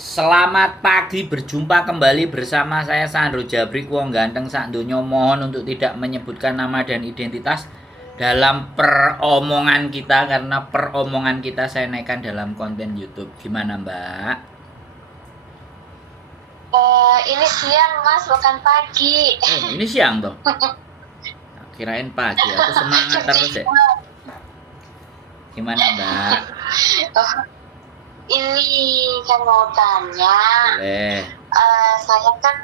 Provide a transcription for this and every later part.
Selamat pagi, berjumpa kembali bersama saya Sandro Jabrik wong ganteng sak donya. Mohon untuk tidak menyebutkan nama dan identitas dalam peromongan kita karena peromongan kita saya naikkan dalam konten YouTube. Gimana, Mbak? Ini siang Mas, bukan pagi. Oh, ini siang toh. Kirain pagi. Aku semangat terus ya. Gimana, Mbak? Oh, ini kan mau tanya. Boleh. Saya kan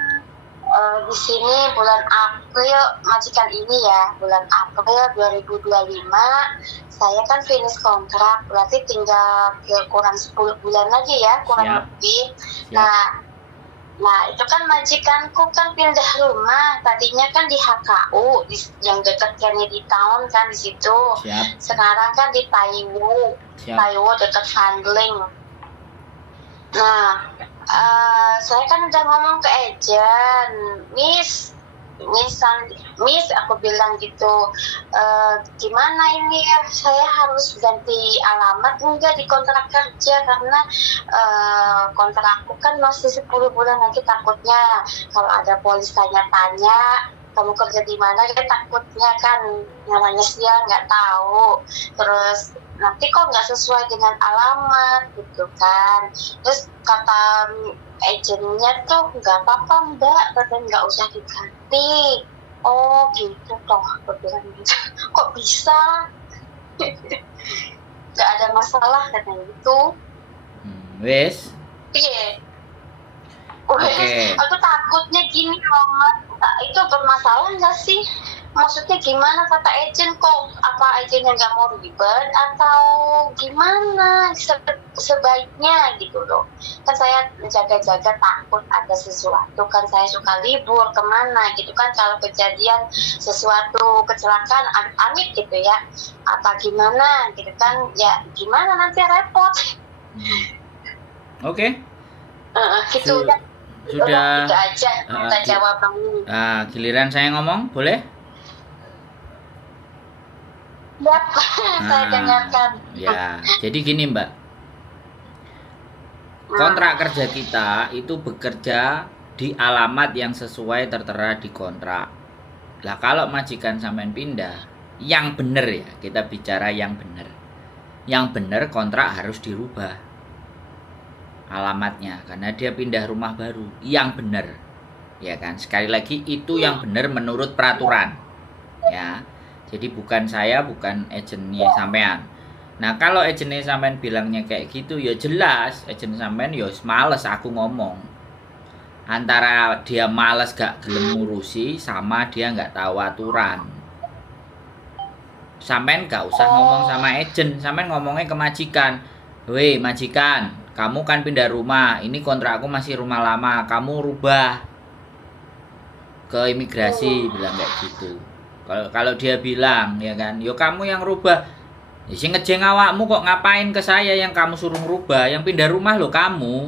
di sini bulan April, majikan ini ya, bulan April 2025, saya kan finish kontrak, berarti tinggal kurang 10 bulan lagi ya, kurang Siap. lebih. Siap. Nah, itu kan majikanku kan pindah rumah. Tadinya kan di HKU, yang dekat Kennedy Town kan di situ. Siap. Sekarang kan di Taiwo, Siap. Taiwo dekat Handling. Nah, saya kan udah ngomong ke agent, Miss, aku bilang gitu, gimana ini ya, saya harus ganti alamat enggak di kontrak kerja karena kontrak aku kan masih 10 bulan lagi, takutnya kalau ada polis tanya-tanya kamu kerja di mana, ya takutnya kan namanya dia nggak tahu, terus nanti kok nggak sesuai dengan alamat gitu kan. Terus kata agentnya tuh nggak apa-apa Mbak, katanya nggak usah diganti. Oh gitu toh, aku bilang gitu. Kok bisa? Nggak ada masalah katanya gitu. Wes. Iya. Oke. Aku takutnya gini Roman, itu bermasalah nggak sih? Maksudnya gimana kata agent, kok apa agentnya nggak mau ribet atau gimana sebaiknya gitu loh. Kan saya jaga-jaga takut ada sesuatu, kan saya suka libur kemana gitu kan, kalau kejadian sesuatu kecelakaan amit gitu ya, apa gimana gitu kan, ya gimana nanti repot. Oke. Gitu ya. Sudah. Gitu aja kita jawab kamu. Giliran saya ngomong, boleh? Yap, saya dengarkan. Ya, jadi gini Mbak. Kontrak kerja kita itu bekerja di alamat yang sesuai tertera di kontrak. Lah kalau majikan sampean pindah, yang benar ya, kita bicara yang benar. Yang benar kontrak harus dirubah alamatnya karena dia pindah rumah baru. Yang benar. Ya kan? Sekali lagi itu yang benar menurut peraturan. Ya. Jadi bukan saya, bukan agentnya sampean. Nah kalau agentnya sampean bilangnya kayak gitu, ya jelas agent sampean ya males aku ngomong. Antara dia males gak gelem ngurusi, sama dia gak tahu aturan. Sampean gak usah ngomong sama agent, sampean ngomongnya ke majikan. Weh majikan, kamu kan pindah rumah, ini kontrakku masih rumah lama, kamu rubah ke imigrasi, bilang kayak gitu. Kalau dia bilang ya kan, yo kamu yang rubah, ya sing ngejeng awakmu kok ngapain ke saya yang kamu suruh ngerubah, yang pindah rumah lo kamu.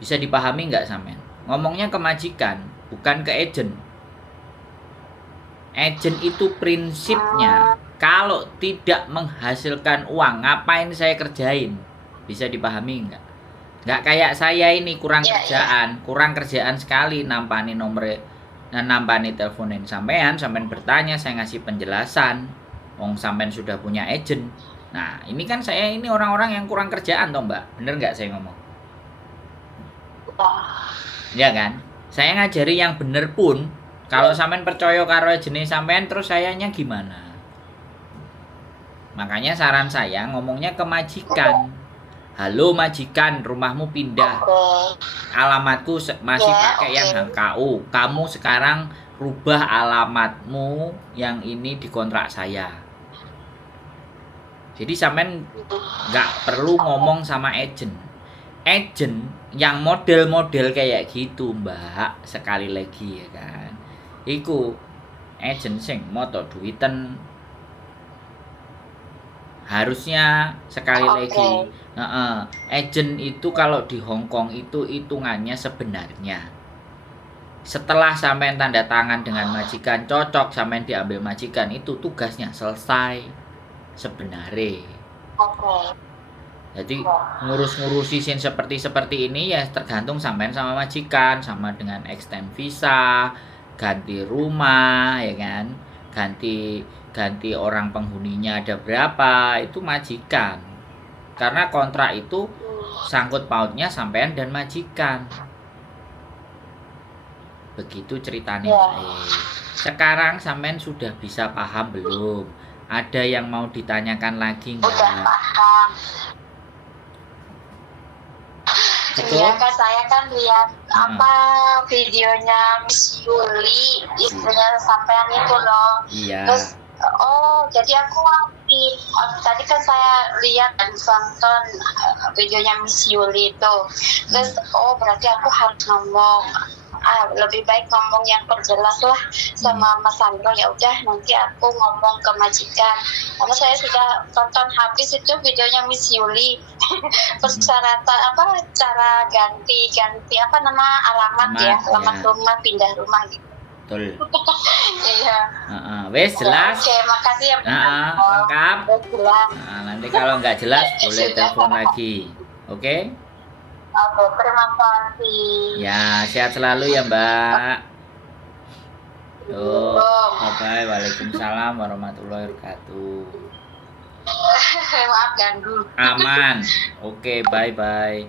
Bisa dipahami nggak sampean? Ngomongnya ke majikan, bukan ke agent. Agent itu prinsipnya kalau tidak menghasilkan uang, ngapain saya kerjain? Bisa dipahami nggak? Nggak kayak saya ini kurang kerjaan sekali nampani nomor. Nah nampani teleponin sampean bertanya, saya ngasih penjelasan. Wong sampean sudah punya agent. Nah ini kan saya ini orang-orang yang kurang kerjaan toh Mbak. Bener nggak saya ngomong? Ya kan? Saya ngajari yang bener pun, kalau sampean percaya karo jenis sampean, terus sayanya gimana? Makanya saran saya ngomongnya ke majikan. Halo majikan, rumahmu pindah. Alamatku masih pakai yang HKU. Kamu sekarang rubah alamatmu yang ini di kontrak saya. Jadi sampean nggak perlu ngomong sama agent. Agent yang model-model kayak gitu Mbak, sekali lagi ya kan. Iku agent sing moto duiten. Harusnya sekali lagi agent itu kalau di Hong Kong itu hitungannya sebenarnya setelah sampean tanda tangan dengan majikan cocok, sampean diambil majikan, itu tugasnya selesai sebenarnya. Jadi ngurus-ngurusi seperti ini ya tergantung sampean sama majikan, sama dengan extend visa, ganti rumah ya kan, ganti orang penghuninya ada berapa, itu majikan. Karena kontrak itu sangkut pautnya sampean dan majikan. Begitu ceritanya Mbak E. Sekarang sampean sudah bisa paham belum? Ada yang mau ditanyakan lagi Udah nggak? paham. Betul? Iya kan, saya kan lihat videonya Miss Yuli, istrinya sampean itu loh. Iya. Terus jadi aku tadi kan saya lihat dan tonton videonya Miss Yuli itu. Terus berarti aku harus ngomong lebih baik ngomong yang perjelas lah sama Mas Sandro. Ya udah, nanti aku ngomong ke majikan karena saya sudah tonton habis itu videonya Miss Yuli. Persyaratan cara ganti alamat ya, alamat rumah, pindah rumah gitu. Betul. Iya. Wes jelas. Oke, makasih ya. Lengkap. Jelas. Nanti kalau nggak jelas boleh telepon lagi. Oke? Oke, terima kasih. Ya, sehat selalu ya Mbak. Tuh, bye-bye. Waalaikumsalam warahmatullahi wabarakatuh. Maaf ganggu. Aman. Oke, bye-bye.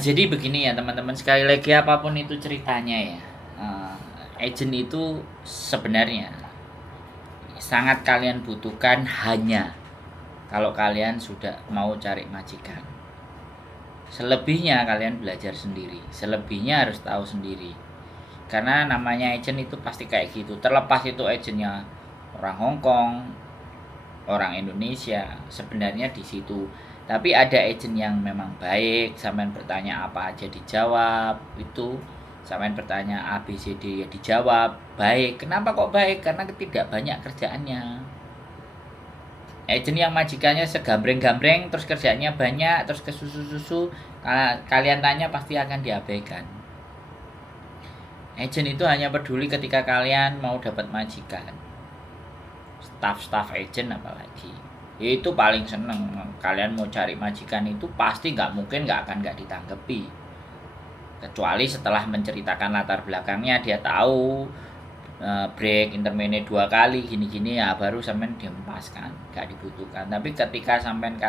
Jadi begini ya teman-teman, sekali lagi apapun itu ceritanya ya, agent itu sebenarnya sangat kalian butuhkan hanya kalau kalian sudah mau cari majikan. Selebihnya kalian belajar sendiri, selebihnya harus tahu sendiri. Karena namanya agent itu pasti kayak gitu, terlepas itu agentnya orang Hong Kong, orang Indonesia, sebenarnya di situ. Tapi ada agent yang memang baik, sampean bertanya apa aja dijawab, itu sampean bertanya A B C D ya dijawab, baik. Kenapa kok baik? Karena tidak banyak kerjaannya. Agent yang majikannya segambreng-gambreng terus kerjanya banyak, terus kesusu-susu, kalian tanya pasti akan diabaikan. Agent itu hanya peduli ketika kalian mau dapat majikan. Staff agent apalagi itu paling seneng. Kalian mau cari majikan itu pasti nggak akan ditanggapi, kecuali setelah menceritakan latar belakangnya, dia tahu break intermediate 2 kali gini-gini ya baru sampean diempaskan, nggak dibutuhkan. Tapi ketika sampean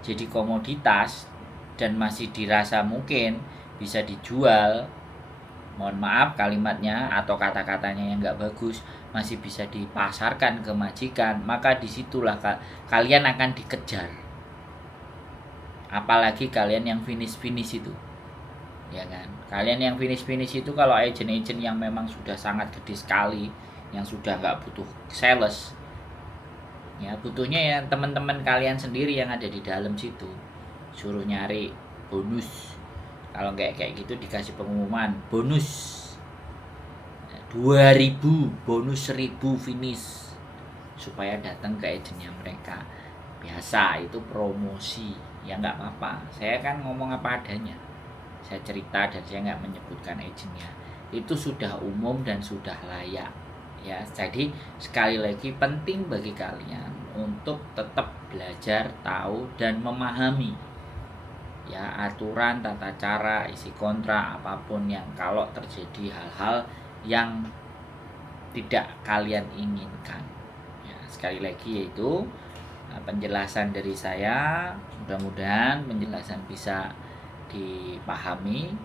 jadi komoditas dan masih dirasa mungkin bisa dijual, mohon maaf kalimatnya atau kata-katanya yang nggak bagus, masih bisa dipasarkan ke majikan, maka disitulah kalian akan dikejar. Apalagi kalian yang finish itu, ya kan? Kalian yang finish itu kalau agent yang memang sudah sangat gede sekali, yang sudah nggak butuh sales, ya butuhnya ya teman-teman kalian sendiri yang ada di dalam situ, suruh nyari bonus. Kalau nggak kayak gitu dikasih pengumuman bonus 2000, bonus 1000 finish, supaya datang ke agentnya mereka. Biasa itu promosi, ya nggak apa-apa. Saya kan ngomong apa adanya, saya cerita dan saya nggak menyebutkan agentnya. Itu sudah umum dan sudah layak ya. Jadi sekali lagi penting bagi kalian untuk tetap belajar, tahu dan memahami ya aturan, tata cara, isi kontrak, apapun yang kalau terjadi hal-hal yang tidak kalian inginkan ya. Sekali lagi yaitu penjelasan dari saya, mudah-mudahan penjelasan bisa dipahami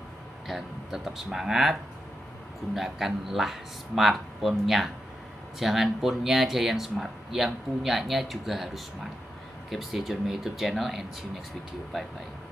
dan tetap semangat. Gunakanlah smartphone-nya, jangan phone-nya aja yang smart, yang punyanya juga harus smart. Keep stay tune my YouTube channel and see you next video. Bye bye.